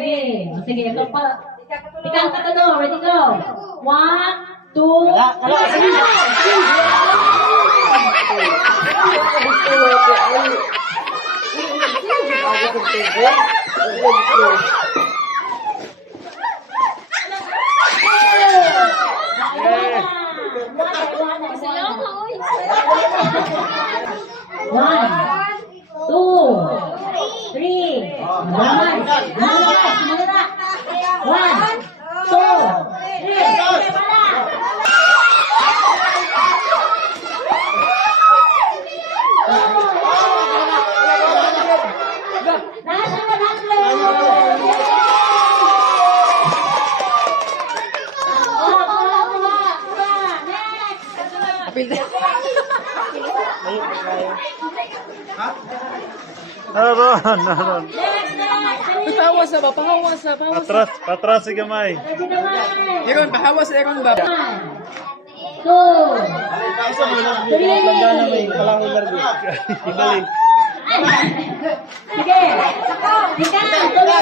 Sige. O, sige. Ikaw pa. Ikaw ang katanong. Ready, go. 1, 2, Naron. Pahawas na ba? Pahawas na. Patras si gamay. Iron, pahawas na Iron ba? 1, 2, 3. Ibalik. Sige. Ikaw, tulo.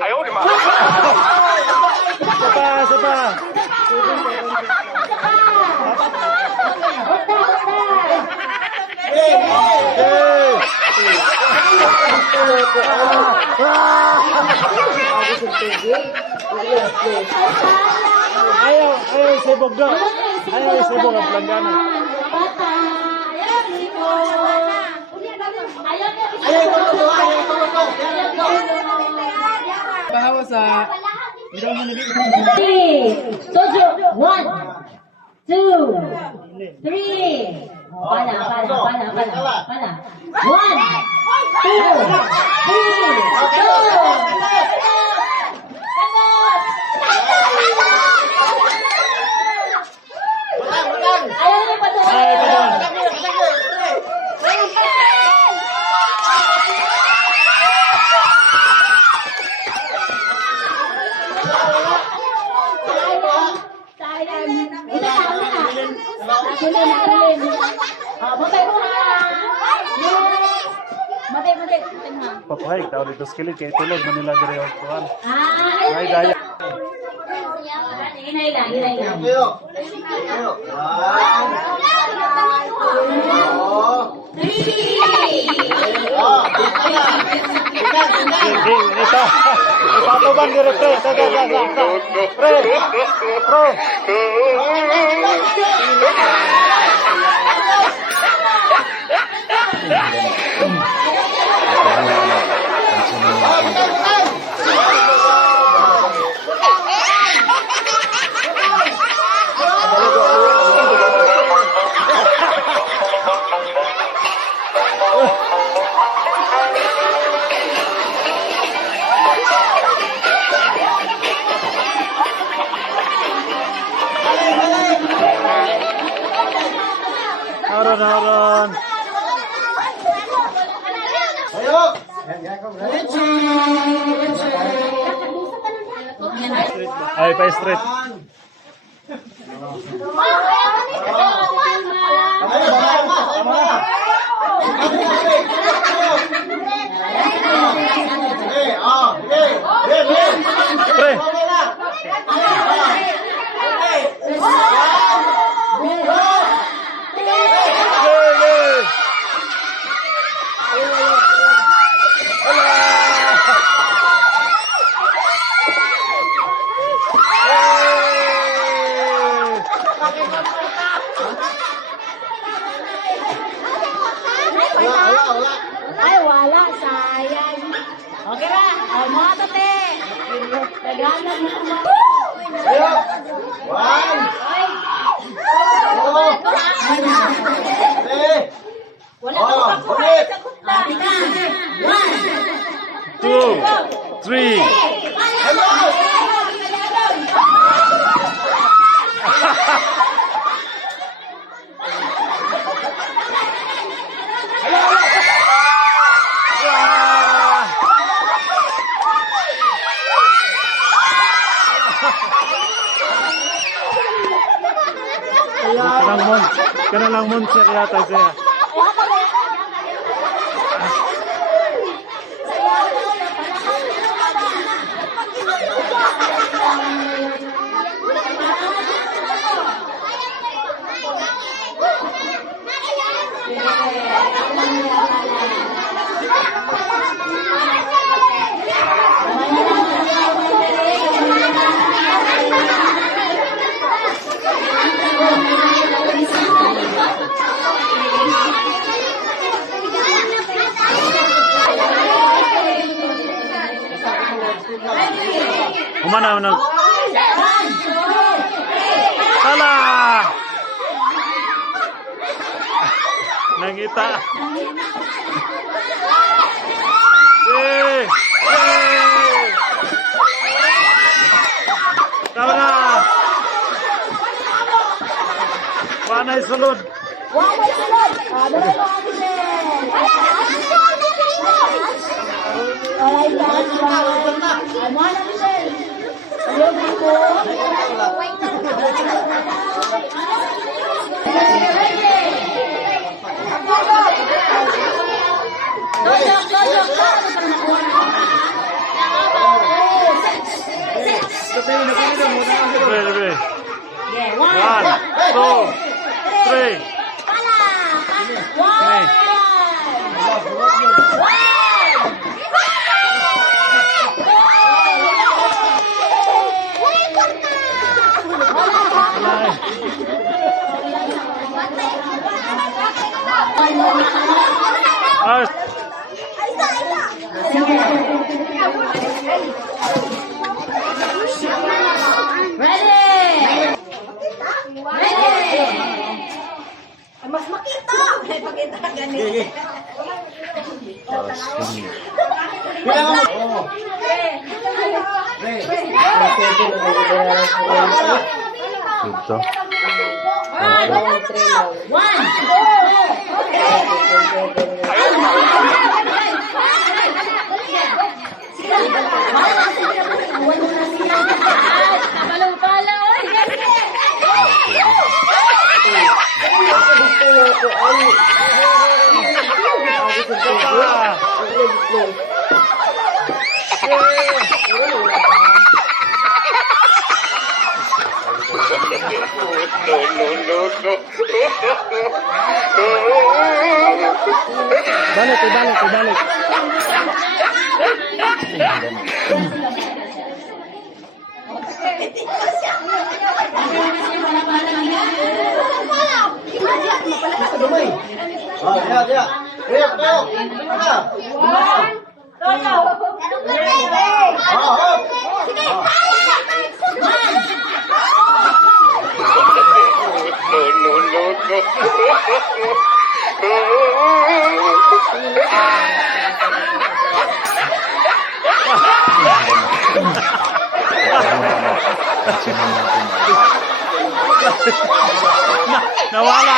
哎呦我的妈！ Isa pa. Ayaw sibog na. Ayaw sibog ang planggana. Pahawas sa... Hindi mo nabigyan. Sojo, 1, 2, 3. Pala. 1, 2, Papahig, tao dito skilid kay tulog Manila dire og kuan. Ay Ay, daya. Hinay lang. Ito. Ito bang dire pre. Pro. Haron. Ay, pa straight. Pre. Ay, wala. Sayang. Okay ba? Mga tate. Naghanap mo. Kanang monster yata siya. Umana. Salah. Nangita. Tama na. Wanay sulod. Lebih. 1, 2, 3. Mas makita! Pakita ka ganit. Ito. Balik. Nawala.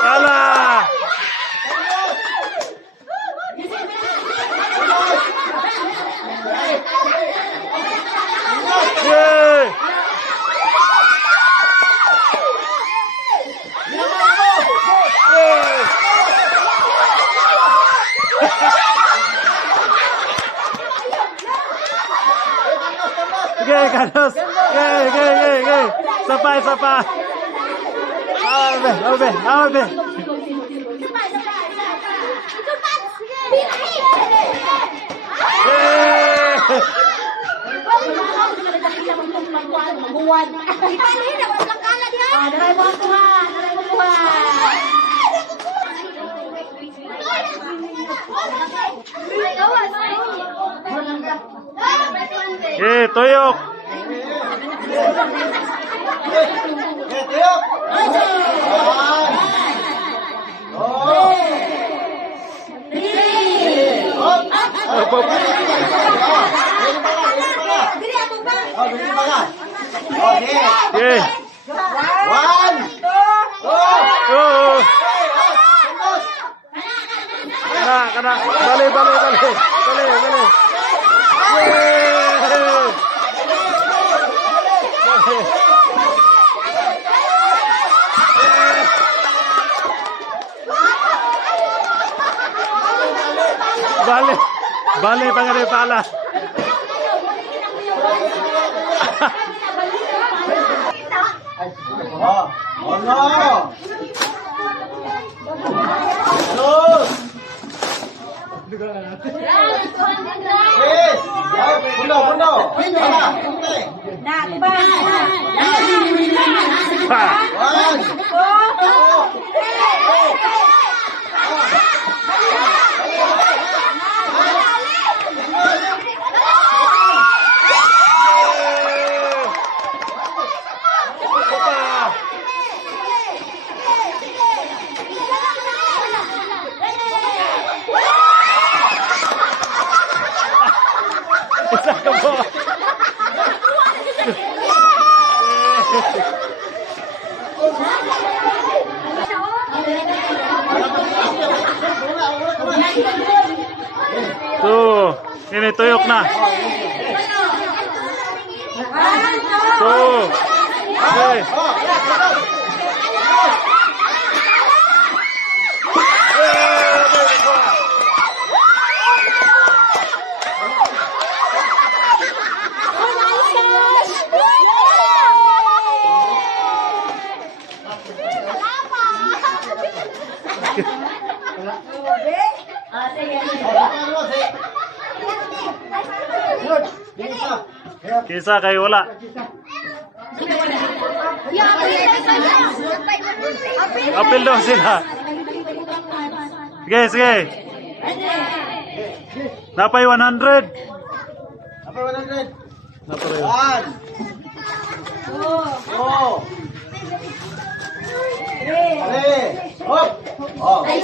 Salah. Carlos. Sapa. Abe. Daray mo Okay, tuyok. Up, up. Okay. Oh. Kana. Bali. Bali pangari pala. Isa ka po. Ini tuyok na. Okay. Kisa kayo wala. Apil daw sila. Sige. Napay 100. Napay 100. 1. 2. 3. Hop. Oh. Ay,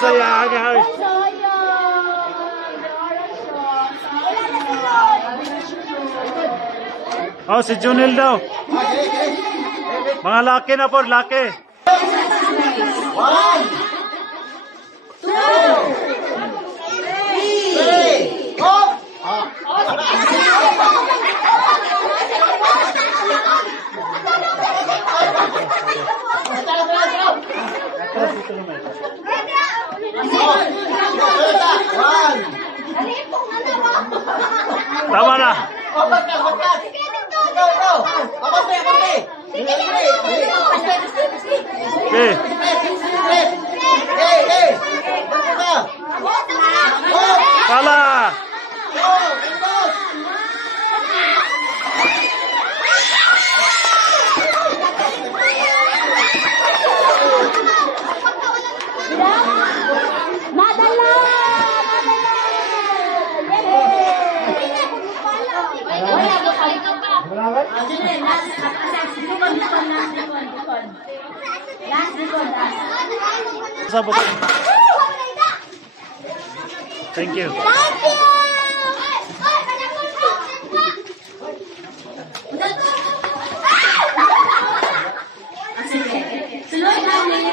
sayang. Oh, si Junel daw. Mga laki na po, laki. 1, 2, 3, hop! Tama na. Salah. Thank you. Sunod namin,